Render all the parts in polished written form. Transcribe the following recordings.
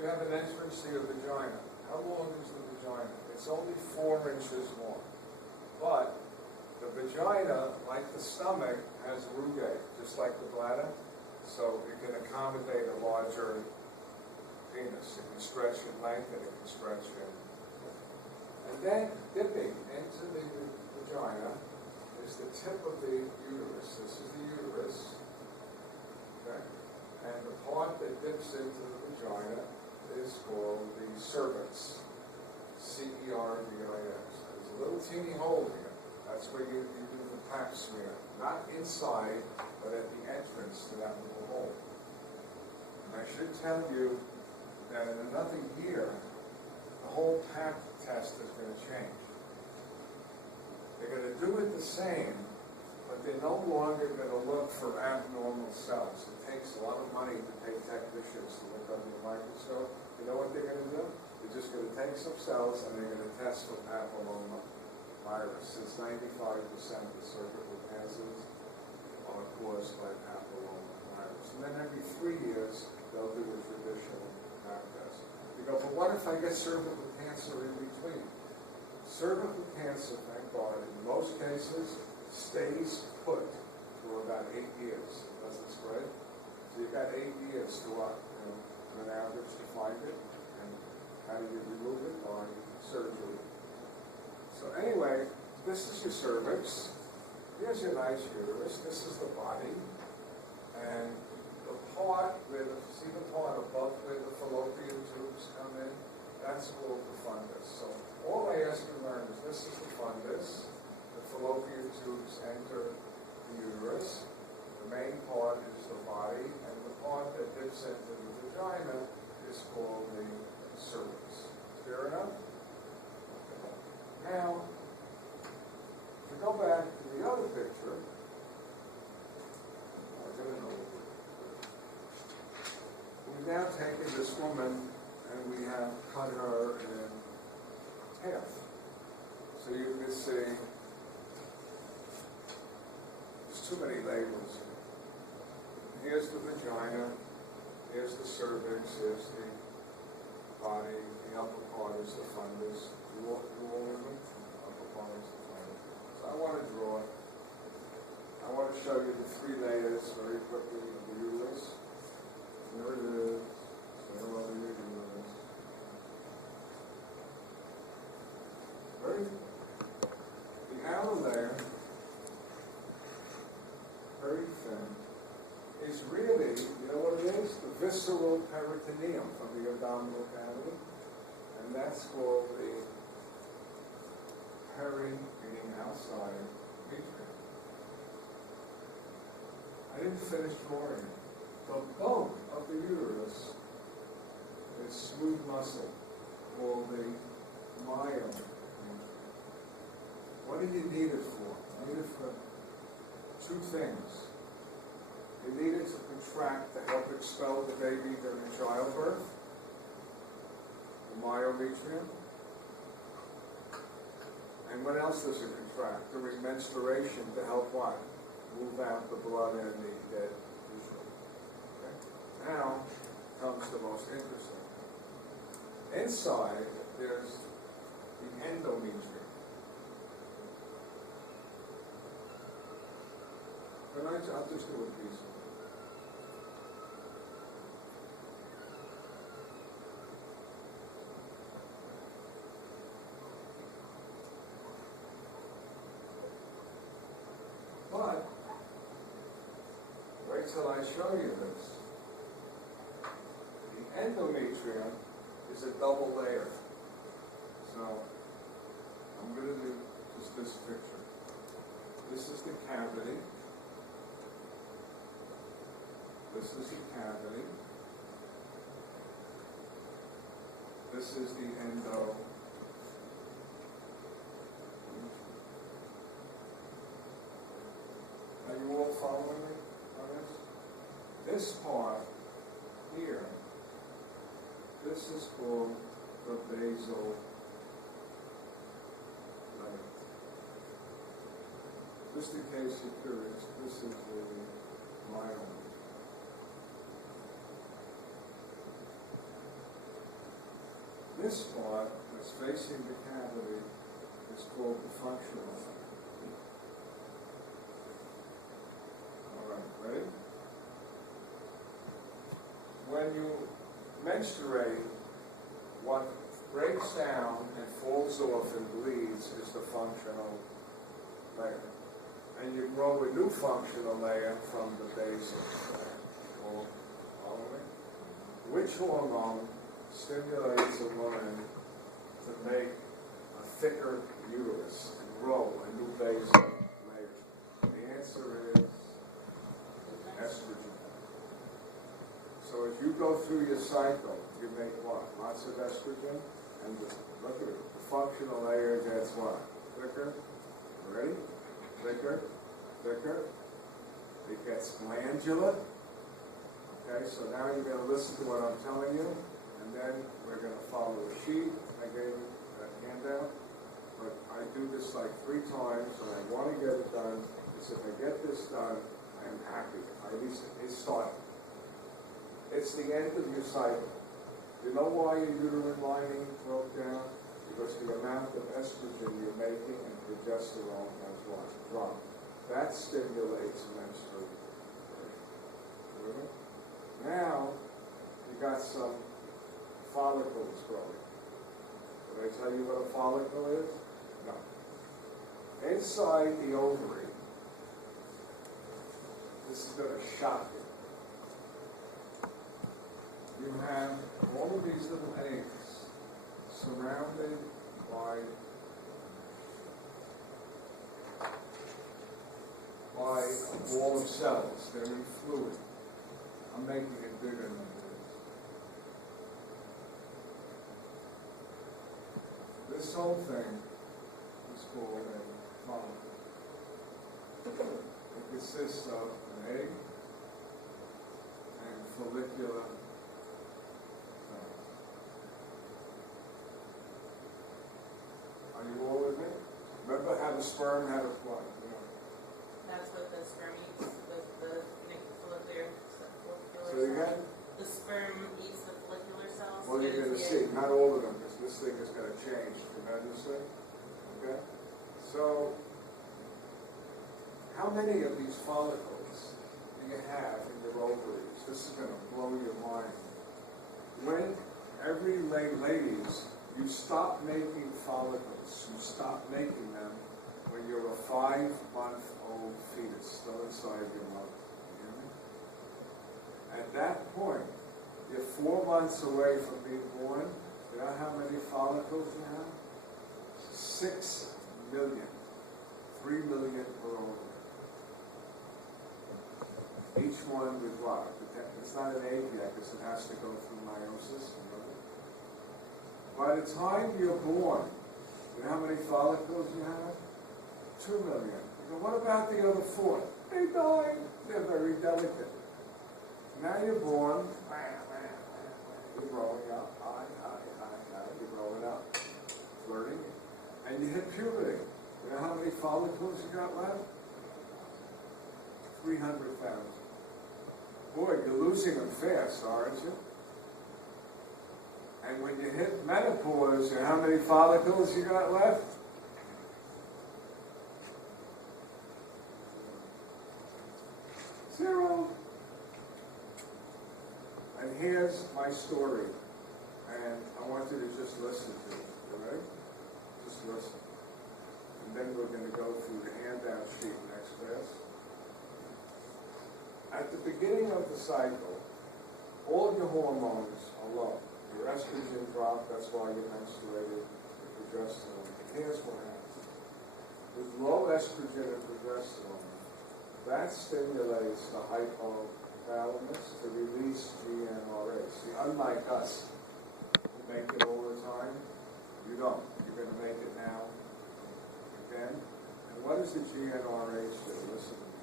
You have an entrance to your vagina. How long is the vagina? It's only 4 inches long. But the vagina, like the stomach, has rugae, just like the bladder. So it can accommodate a larger penis. It can stretch in length and it can stretch in. And then dipping into the vagina is the tip of the uterus. This is the uterus. Okay? And the part that dips into the vagina is called the cervix. C-E-R-V-I-X. There's a little teeny hole here. That's where you do the pap smear. Not inside, but at the entrance to that little hole. And I should tell you that in another year, the whole pap test is going to change. They're going to do it the same, but they're no longer going to look for abnormal cells. It takes a lot of money to pay technicians to look under the microscope. You know what they're going to do? They're just going to take some cells and they're going to test for papilloma virus. Since 95% of the cervical cancers are caused by papilloma virus. And then every 3 years, they'll do a traditional pap test. You go, but what if I get cervical cancer in between? Cervical cancer, thank God, in most cases, stays put for about 8 years. It doesn't spread. So you've got 8 years to what? On an average to find it. And how do you remove it? By surgery. So anyway, this is your cervix. Here's your nice uterus. This is the body. And the part where see the part above where the fallopian tubes come in? That's called the fundus. So all I ask you to learn is this is the fundus. The fallopian tubes enter the uterus. The main part is the body, and the part that dips into the vagina is called the cervix. Fair enough? Now, to go back to the other picture, we've now taken this woman and we have cut her in half. So you can see there's too many labels here. Here's the vagina, here's the cervix, here's the body, the upper part is the fundus. You all with me? The upper part is the fundus. So I want to draw it. I want to show you the 3 layers very quickly of the uterus. There it is. There are the uterus. The outer layer, very thin, is really, you know what it is? The visceral peritoneum from the abdominal cavity. And that's called the meaning outside, metrium. I didn't finish drawing it. The bulk of the uterus is smooth muscle called the myomere. What do you need it for? You need it for 2 things. You need it to contract to help expel the baby during childbirth, the myometrium. And what else does it contract? During menstruation to help what? Move out the blood and the dead tissue. Okay? Now comes the most interesting. Inside, there's the endometrium. I'll just do a piece of it. But, wait till I show you this. The endometrium is a double layer. So, I'm going to do just this picture. This is the cavity. This is the cavity. This is the endo. Are you all following me on this? This part here, this is called the basal layer. Just in case you're curious, this is the myomere. this part that's facing the cavity is called the functional layer. All right, ready? When you menstruate, what breaks down and falls off and bleeds is the functional layer. And you grow a new functional layer from the basal layer. Follow me? Which hormone stimulates a woman to make a thicker uterus and grow a new basal layer? The answer is estrogen. So as you go through your cycle, you make what? Lots of estrogen, and look at it. The functional layer gets what? Thicker. Ready? Thicker, thicker. It gets glandular. Okay, so now you're going to listen to what I'm telling you, and then we're going to follow a sheet. I gave you that handout, but I do this like 3 times, and I want to get it done, because if I get this done, I am happy. At least it's started. It's the end of your cycle. You know why your uterine lining broke down? Because the amount of estrogen you're making and progesterone has dropped. That stimulates menstruation. Now, you got some follicles growing. Did I tell you what a follicle is? No. Inside the ovary, this is going to shock you. You have all of these little eggs surrounded by a wall of cells. They're in fluid. I'm making it bigger than it is. This whole thing is called a follicle. It consists of an egg and follicular. Are you all with me? Remember how the sperm had a what? That's what the sperm eats, the follicular So you cells. got The sperm eats the follicular cells. well, you're going to see. Not all of them, because this thing is going to change tremendously. Okay? So, how many of these follicles do you have in your ovaries? This is going to blow your mind. When ladies, you stop making follicles. You stop making them when you're a 5-month-old fetus still inside your mother. You hear me? At that point, you're 4 months away from being born. You know how many follicles you have? 6 million. 3 million per ovary. Each one with what? It's not an egg yet because it has to go through meiosis. By the time you're born, you know how many follicles you have? 2 million. You go, what about the other 4? They die. They're very delicate. Now you're born. You're growing up. You're growing up. Flirting. And you hit puberty. You know how many follicles you got left? 300,000. Boy, you're losing them fast, aren't you? And when you hit menopause, you know how many follicles you got left? 0. And here's my story. And I want you to just listen to it, all right? Just listen. And then we're going to go through the handout sheet next class. At the beginning of the cycle, all your hormones are low. Your estrogen dropped, that's why you menstruated, your progesterone. And here's what happens. With low estrogen and progesterone, that stimulates the hypothalamus to release GnRH. See, unlike us, who make it all the time, you don't. You're going to make it now, again. And what does the GnRH do? Listen to me.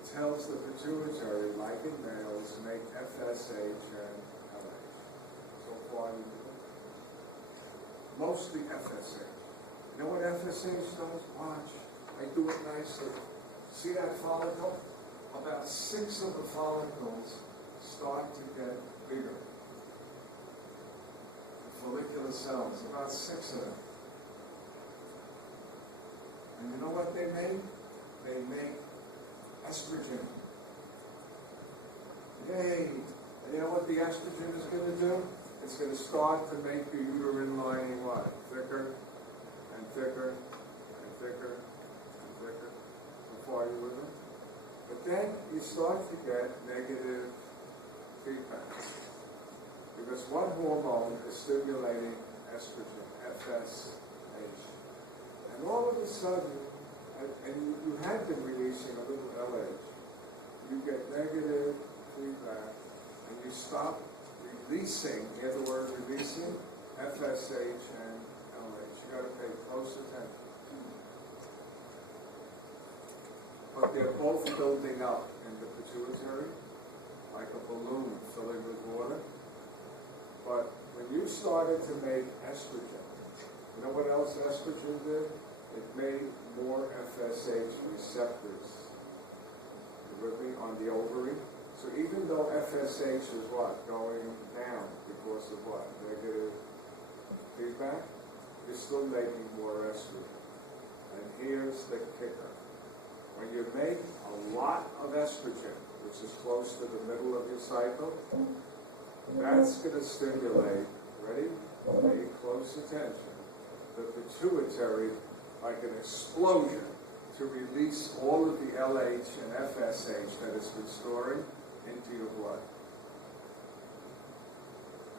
It tells the pituitary, like in males, make FSH and mostly FSH. You know what FSH does? Watch. I do it nicely. See that follicle? About 6 of the follicles start to get bigger. The follicular cells, about 6 of them. And you know what they make? They make estrogen. Yay! And you know what the estrogen is going to do? It's going to start to make the uterine lining what? Thicker and thicker and thicker and thicker. So far you with it? But then you start to get negative feedback. Because one hormone is stimulating estrogen, FSH. And all of a sudden, and you had been releasing a little LH, you get negative feedback, and you stop releasing, hear the word releasing, FSH and LH. You got to pay close attention. But they're both building up in the pituitary, like a balloon filling with water. But when you started to make estrogen, you know what else estrogen did? It made more FSH receptors. You with me? On the ovary. So even though FSH is what? Going down because of what? Negative feedback, you're still making more estrogen. And here's the kicker. When you make a lot of estrogen, which is close to the middle of your cycle, that's going to stimulate, ready? Pay close attention, the pituitary like an explosion to release all of the LH and FSH that has been storing into your blood.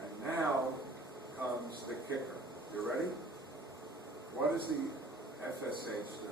And now comes the kicker. You ready? What does the FSH do?